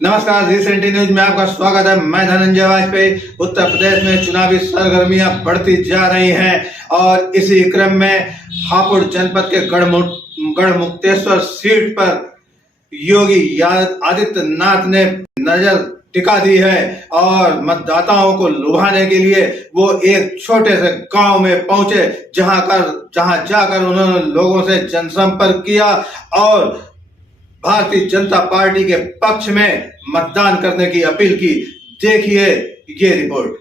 नमस्कार, जी न्यूज में आपका स्वागत है। मैं धनंजय वाजपेयी। उत्तर प्रदेश में चुनावी सरगर्मियां बढ़ती जा रही हैं और इसी क्रम में हापुड़ जनपद के गढ़मुक्तेश्वर सीट पर योगी आदित्यनाथ ने नजर टिका दी है और मतदाताओं को लुभाने के लिए वो एक छोटे से गांव में पहुंचे, जहां जाकर उन्होंने लोगों से जनसंपर्क किया और भारतीय जनता पार्टी के पक्ष में मतदान करने की अपील की। देखिए ये रिपोर्ट।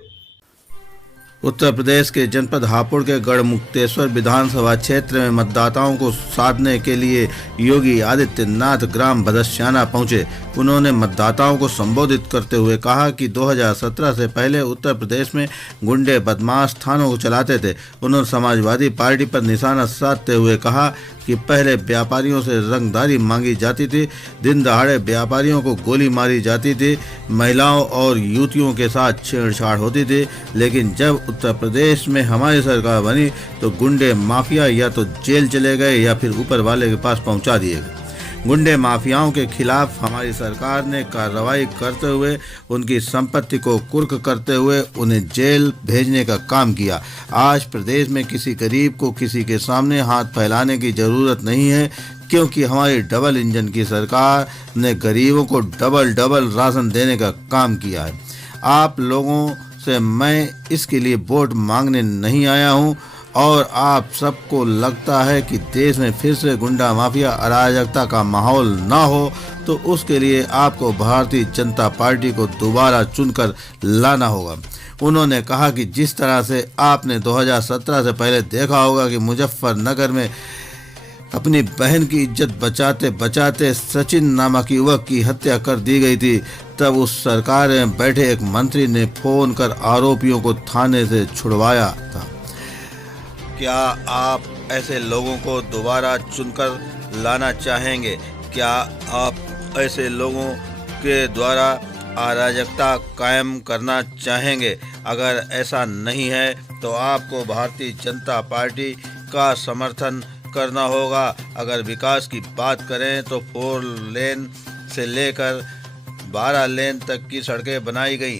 उत्तर प्रदेश के जनपद हापुड़ के गढ़मुक्तेश्वर विधानसभा क्षेत्र में मतदाताओं को साधने के लिए योगी आदित्यनाथ ग्राम बदस्याना पहुंचे। उन्होंने मतदाताओं को संबोधित करते हुए कहा कि 2017 से पहले उत्तर प्रदेश में गुंडे बदमाश थानों को चलाते थे। उन्होंने समाजवादी पार्टी पर निशाना साधते हुए कहा कि पहले व्यापारियों से रंगदारी मांगी जाती थी, दिन दहाड़े व्यापारियों को गोली मारी जाती थी, महिलाओं और युवतियों के साथ छेड़छाड़ होती थी। लेकिन जब उत्तर प्रदेश में हमारी सरकार बनी तो गुंडे माफिया या तो जेल चले गए या फिर ऊपर वाले के पास पहुंचा दिए गए। गुंडे माफियाओं के खिलाफ हमारी सरकार ने कार्रवाई करते हुए उनकी संपत्ति को कुर्क करते हुए उन्हें जेल भेजने का काम किया। आज प्रदेश में किसी गरीब को किसी के सामने हाथ फैलाने की जरूरत नहीं है, क्योंकि हमारी डबल इंजन की सरकार ने गरीबों को डबल राशन देने का काम किया है। आप लोगों से मैं इसके लिए वोट मांगने नहीं आया हूँ और आप सबको लगता है कि देश में फिर से गुंडा माफिया अराजकता का माहौल ना हो तो उसके लिए आपको भारतीय जनता पार्टी को दोबारा चुनकर लाना होगा। उन्होंने कहा कि जिस तरह से आपने 2017 से पहले देखा होगा कि मुजफ्फरनगर में अपनी बहन की इज्जत बचाते बचाते सचिन नामक युवक की हत्या कर दी गई थी, तब उस सरकार में बैठे एक मंत्री ने फोन कर आरोपियों को थाने से छुड़वाया था। क्या आप ऐसे लोगों को दोबारा चुनकर लाना चाहेंगे? क्या आप ऐसे लोगों के द्वारा अराजकता कायम करना चाहेंगे? अगर ऐसा नहीं है तो आपको भारतीय जनता पार्टी का समर्थन करना होगा। अगर विकास की बात करें तो 4 लेन से लेकर 12 लेन तक की सड़कें बनाई गई।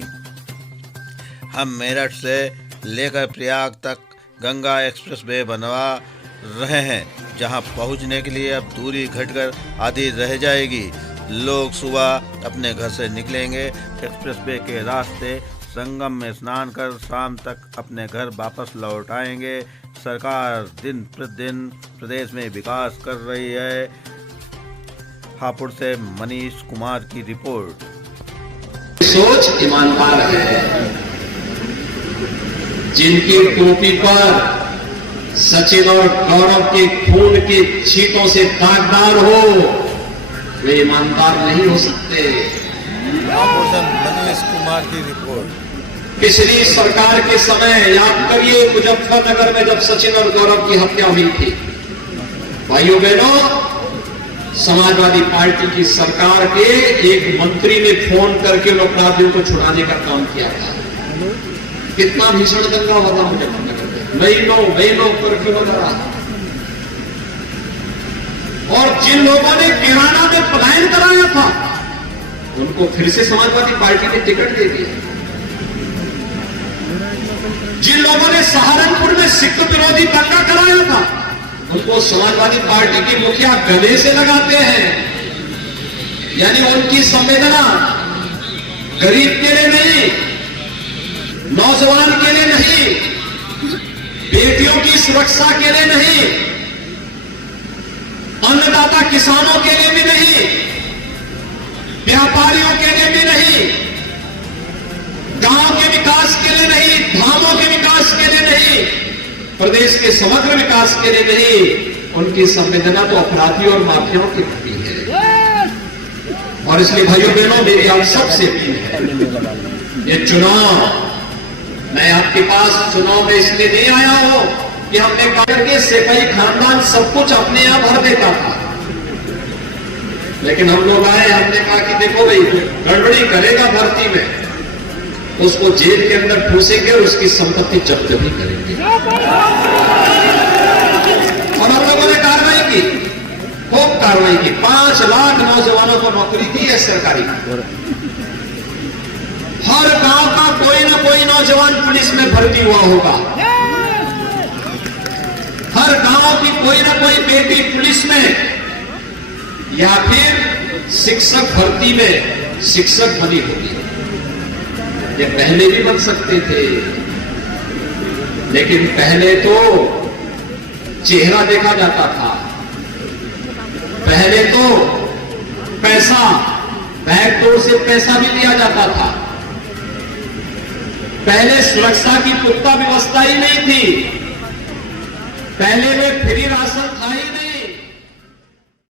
हम मेरठ से लेकर प्रयाग तक गंगा एक्सप्रेस वे बनवा रहे हैं, जहां पहुंचने के लिए अब दूरी घटकर आधी रह जाएगी। लोग सुबह अपने घर से निकलेंगे, एक्सप्रेस वे के रास्ते संगम में स्नान कर शाम तक अपने घर वापस लौट आएंगे। सरकार दिन प्रतिदिन प्रदेश में विकास कर रही है। हापुड़ से मनीष कुमार की रिपोर्ट। सोच ईमानदार है, जिनकी टोपी पर सचिन और गौरव के खून के छींटों से दागदार हो, वे ईमानदार नहीं हो सकते। मनीष कुमार की रिपोर्ट। पिछली सरकार के समय याद करिए, मुजफ्फरनगर में जब सचिन और गौरव की हत्या हुई थी, भाइयों बहनों, समाजवादी पार्टी की सरकार के एक मंत्री ने फोन करके उन अपराधियों को छुड़ाने का काम किया था। कितना भीषण दंगा हुआ था मुजफ्फरनगर में, महीनों कर्फ्यू लगा रहा। और जिन लोगों ने किराना में पलायन कराया था, उनको फिर से समाजवादी पार्टी ने टिकट दे दिया। जिन लोगों ने सहारनपुर में सिख विरोधी दंगा कराया था, उनको समाजवादी पार्टी की मुखिया गले से लगाते हैं। यानी उनकी संवेदना गरीब के लिए नहीं, नौजवान के लिए नहीं, बेटियों की सुरक्षा के लिए नहीं, अन्नदाता किसानों के लिए भी नहीं, व्यापारियों के लिए भी नहीं, गांव के विकास के लिए नहीं, धामों के विकास के लिए नहीं, प्रदेश के समग्र विकास के लिए नहीं। उनकी संवेदना तो अपराधियों और माफियाओं के प्रति है। और इसलिए भाइयों बहनों, मेरी आप सबसे अपील है, ये चुनाव, मैं आपके पास चुनाव में इसलिए नहीं आया हूं कि हमने कहा कि सेठाई खानदान सब कुछ अपने यहां भर देता था, लेकिन हम लोग आए, हमने कहा कि देखो भाई, गड़बड़ी करेगा भर्ती में, उसको जेल के अंदर ठूसेंगे और उसकी संपत्ति जब्त भी करेंगे। और हम लोगों ने कार्रवाई की। खूब कार्रवाई की। 5 लाख नौजवानों को नौकरी दी है सरकारी। हर गांव का कोई ना कोई नौजवान पुलिस में भर्ती हुआ होगा। हर गांव की कोई ना कोई बेटी पुलिस में या फिर शिक्षक भर्ती में शिक्षक बनी होगी। ये पहले भी बन सकते थे, लेकिन पहले तो चेहरा देखा जाता था। पहले तो पैसा, बैकडोर से पैसा भी लिया जाता था। पहले सुरक्षा की पुख्ता व्यवस्था ही नहीं थी। पहले में फ्री राशन था ही नहीं।